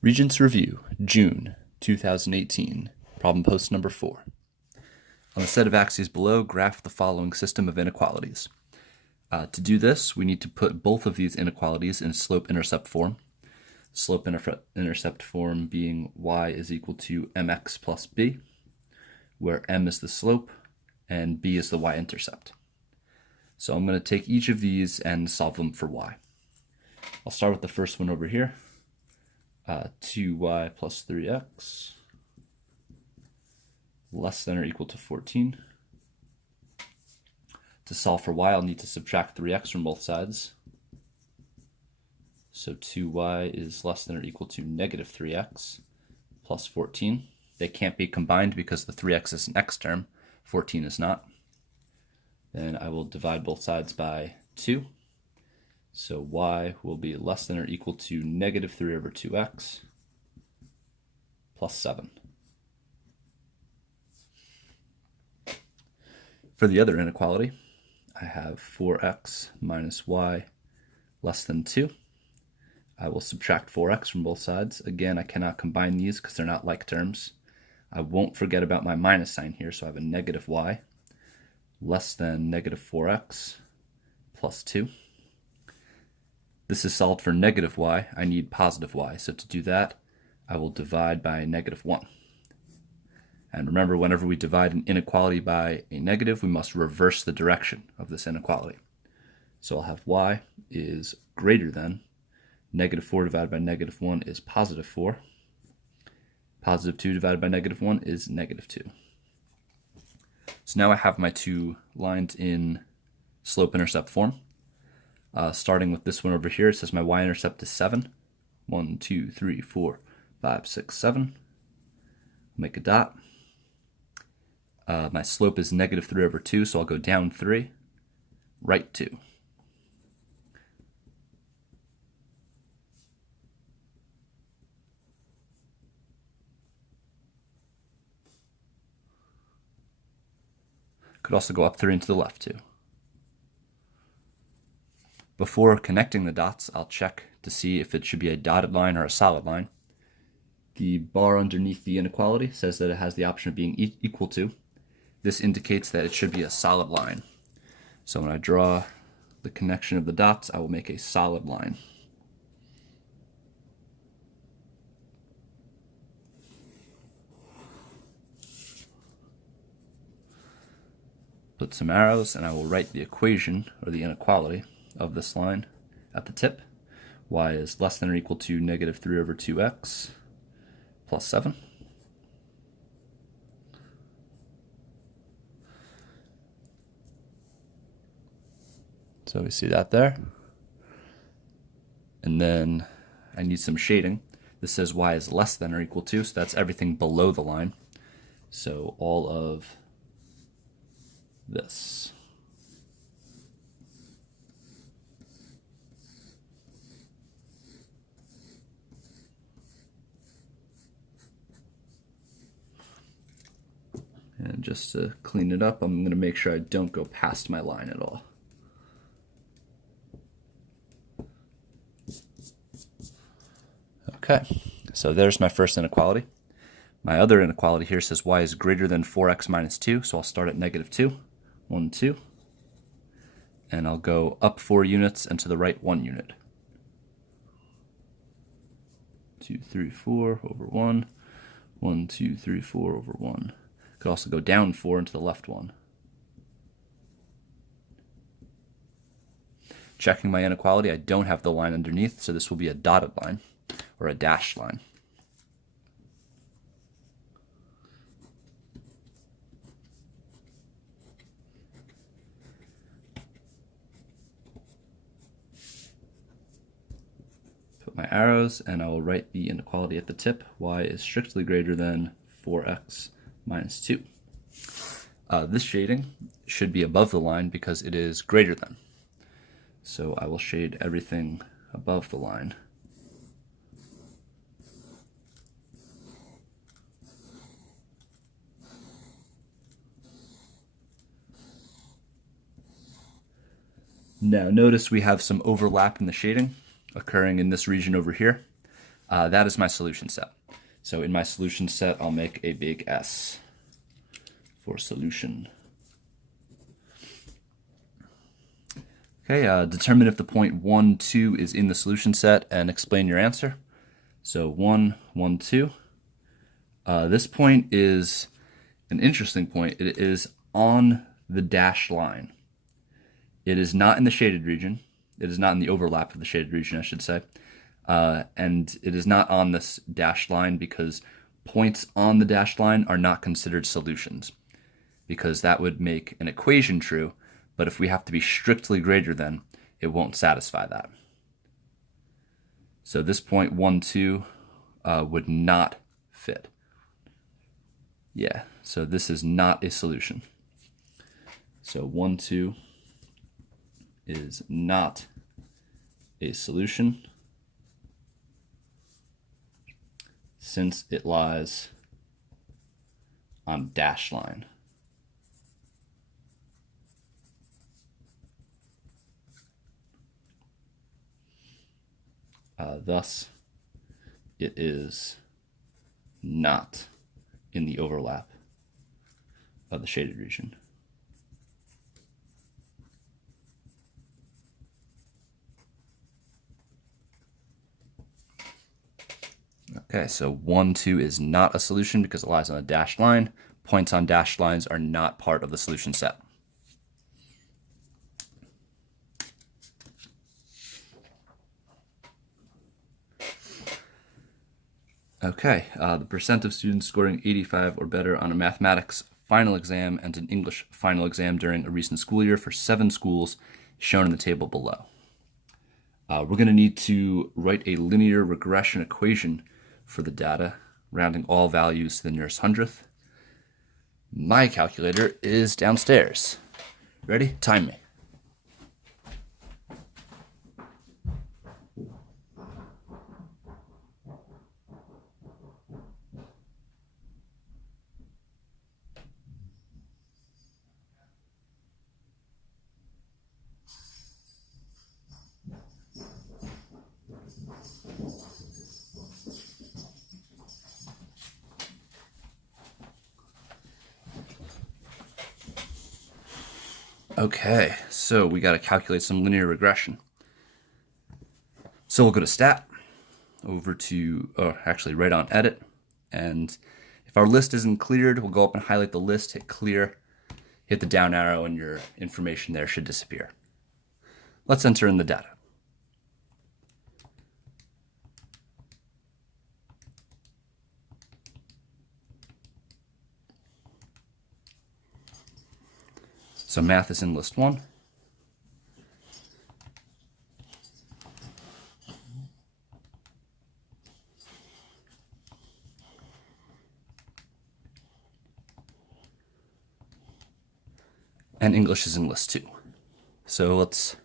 Regents Review, June 2018, problem post number 4. On the set of axes below, graph the following system of inequalities. To do this, we need to put both of these inequalities in slope-intercept form. Slope-intercept form being y is equal to mx plus b, where m is the slope and b is the y-intercept. So I'm going to take each of these and solve them for y. I'll start with the first one over here. 2y plus 3x less than or equal to 14. To solve for y, I'll need to subtract 3x from both sides. So 2y is less than or equal to negative 3x plus 14. They can't be combined because the 3x is an x term, 14 is not. Then I will divide both sides by 2. So y will be less than or equal to negative 3 over 2x plus 7. For the other inequality, I have 4x minus y less than 2. I will subtract 4x from both sides. Again, I cannot combine these because they're not like terms. I won't forget about my minus sign here, so I have a negative y less than negative 4x plus 2. This is solved for negative y. I need positive y. So to do that, I will divide by negative 1. And remember, whenever we divide an inequality by a negative, we must reverse the direction of this inequality. So I'll have y is greater than negative 4 divided by negative 1 is positive 4. Positive 2 divided by negative 1 is negative 2. So now I have my two lines in slope-intercept form. Starting with this one over here, it says my y-intercept is 7. 1, 2, 3, 4, 5, 6, 7. Make a dot. My slope is negative 3 over 2, so I'll go down 3, right 2. Could also go up 3 and to the left 2. Before connecting the dots, I'll check to see if it should be a dotted line or a solid line. The bar underneath the inequality says that it has the option of being equal to. This indicates that it should be a solid line. So when I draw the connection of the dots, I will make a solid line. Put some arrows, and I will write the equation, or the inequality, of this line at the tip. Y is less than or equal to negative 3 over 2x plus 7. So we see that there. And then I need some shading. This says y is less than or equal to, so that's everything below the line. So all of this. And just to clean it up, I'm going to make sure I don't go past my line at all. Okay, so there's my first inequality. My other inequality here says y is greater than 4x minus 2, so I'll start at negative 2. 1, 2. And I'll go up 4 units and to the right 1 unit. 2, 3, 4 over 1. 1, 2, 3, 4 over 1. Could also go down 4 and to the left 1. Checking my inequality, I don't have the line underneath, so this will be a dotted line, or a dashed line. Put my arrows, and I will write the inequality at the tip. Y is strictly greater than 4x minus 2. This shading should be above the line because it is greater than. So I will shade everything above the line. Now notice we have some overlap in the shading occurring in this region over here. That is my solution set. So in my solution set, I'll make a big S for solution. Okay, determine if the point 1, 2 is in the solution set and explain your answer. So 1, 1, 2. This point is an interesting point. It is on the dashed line. It is not in the shaded region. It is not in the overlap of the shaded region, I should say. And it is not on this dashed line because points on the dashed line are not considered solutions, because that would make an equation true, but if we have to be strictly greater than, it won't satisfy that. So this point 1, 2 would not fit. Yeah, so this is not a solution. So 1, 2 is not a solution since it lies on dashed line. Thus, it is not in the overlap of the shaded region. Okay, so 1, 2 is not a solution because it lies on a dashed line. Points on dashed lines are not part of the solution set. Okay, the percent of students scoring 85 or better on a mathematics final exam and an English final exam during a recent school year for 7 schools shown in the table below. We're going to need to write a linear regression equation for the data, rounding all values to the nearest hundredth. My calculator is downstairs. Ready? Time me. Okay, so we got to calculate some linear regression. So we'll go to Stat, over to, actually right on Edit, and if our list isn't cleared, we'll go up and highlight the list, hit Clear, hit the down arrow, and your information there should disappear. Let's enter in the data. So math is in list 1. And English is in list 2. So let's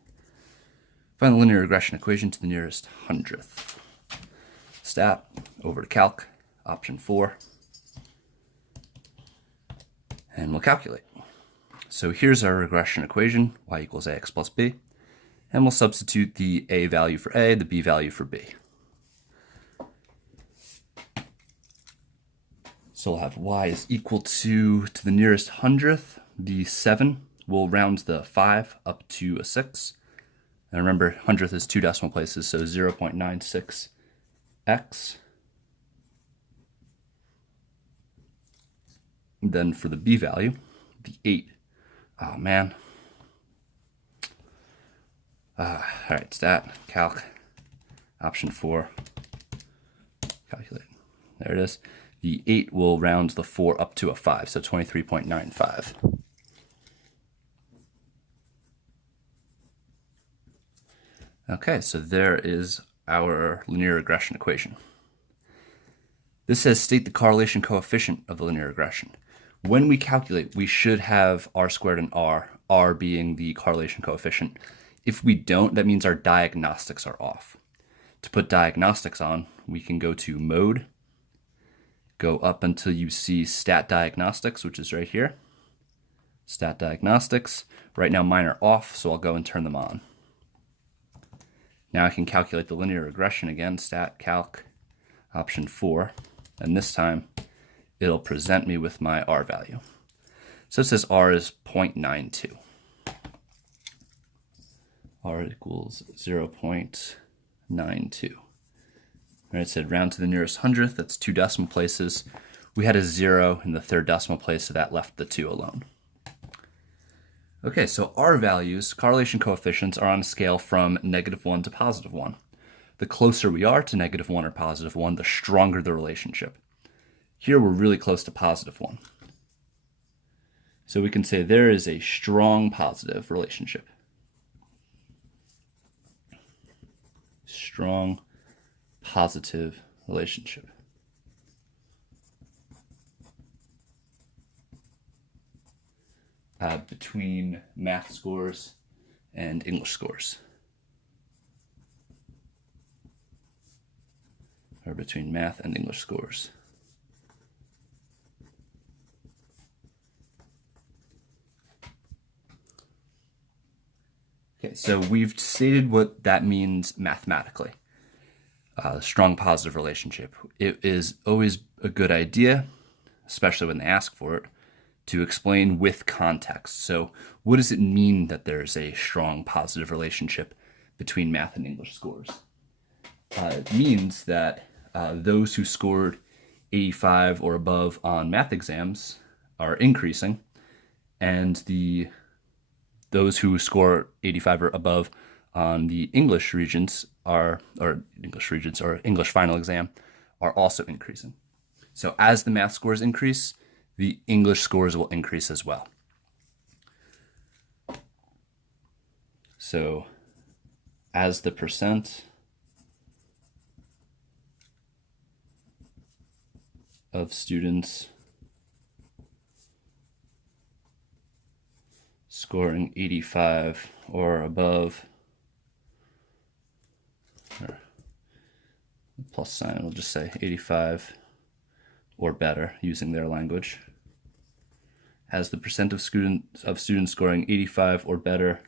find the linear regression equation to the nearest hundredth. Stat, over to Calc, option 4. And we'll calculate. So here's our regression equation, y equals ax plus b, and we'll substitute the a value for a, the b value for b. So we'll have y is equal to the nearest hundredth, the 7. We'll round the 5 up to a 6. And remember, hundredth is 2 decimal places, so 0.96x. Then for the b value, the 8. Oh, man. All right, Stat, Calc, option 4, calculate. There it is. The 8 will round the 4 up to a 5, so 23.95. Okay, so there is our linear regression equation. This says state the correlation coefficient of the linear regression. When we calculate, we should have r squared and r being the correlation coefficient. If we don't, that means our diagnostics are off. To put diagnostics on, we can go to Mode, go up until you see Stat Diagnostics, which is right here. Stat Diagnostics. Right now mine are off, so I'll go and turn them on. Now I can calculate the linear regression again, Stat, Calc, option 4, and this time it'll present me with my R value. So it says R is 0.92. R equals 0.92. All right, it said round to the nearest hundredth, that's 2 decimal places. We had a 0 in the 3rd decimal place, so that left the 2 alone. Okay, so R values, correlation coefficients, are on a scale from -1 to +1. The closer we are to -1 or +1, the stronger the relationship. Here we're really close to +1. So we can say there is a strong positive relationship. Strong positive relationship. Between math scores and English scores. Or between math and English scores. Okay, so we've stated what that means mathematically. Strong positive relationship. It is always a good idea, especially when they ask for it, to explain with context. So what does it mean that there's a strong positive relationship between math and English scores? It means that those who scored 85 or above on math exams are increasing, and those who score 85 or above on the English Regents or English final exam are also increasing. So as the math scores increase, the English scores will increase as well. So as the percent of students scoring 85 or above, or plus sign, we'll just say 85 or better using their language. As the percent of students scoring 85 or better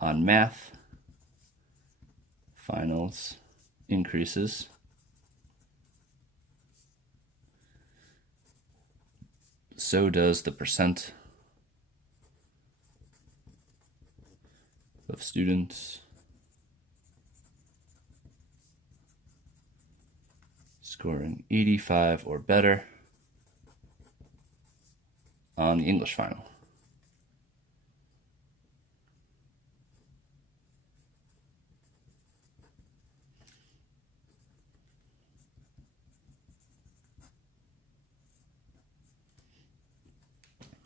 on math finals increases, so does the percent of students scoring 85 or better on the English final.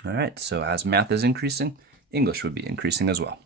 All right, so as math is increasing, English would be increasing as well.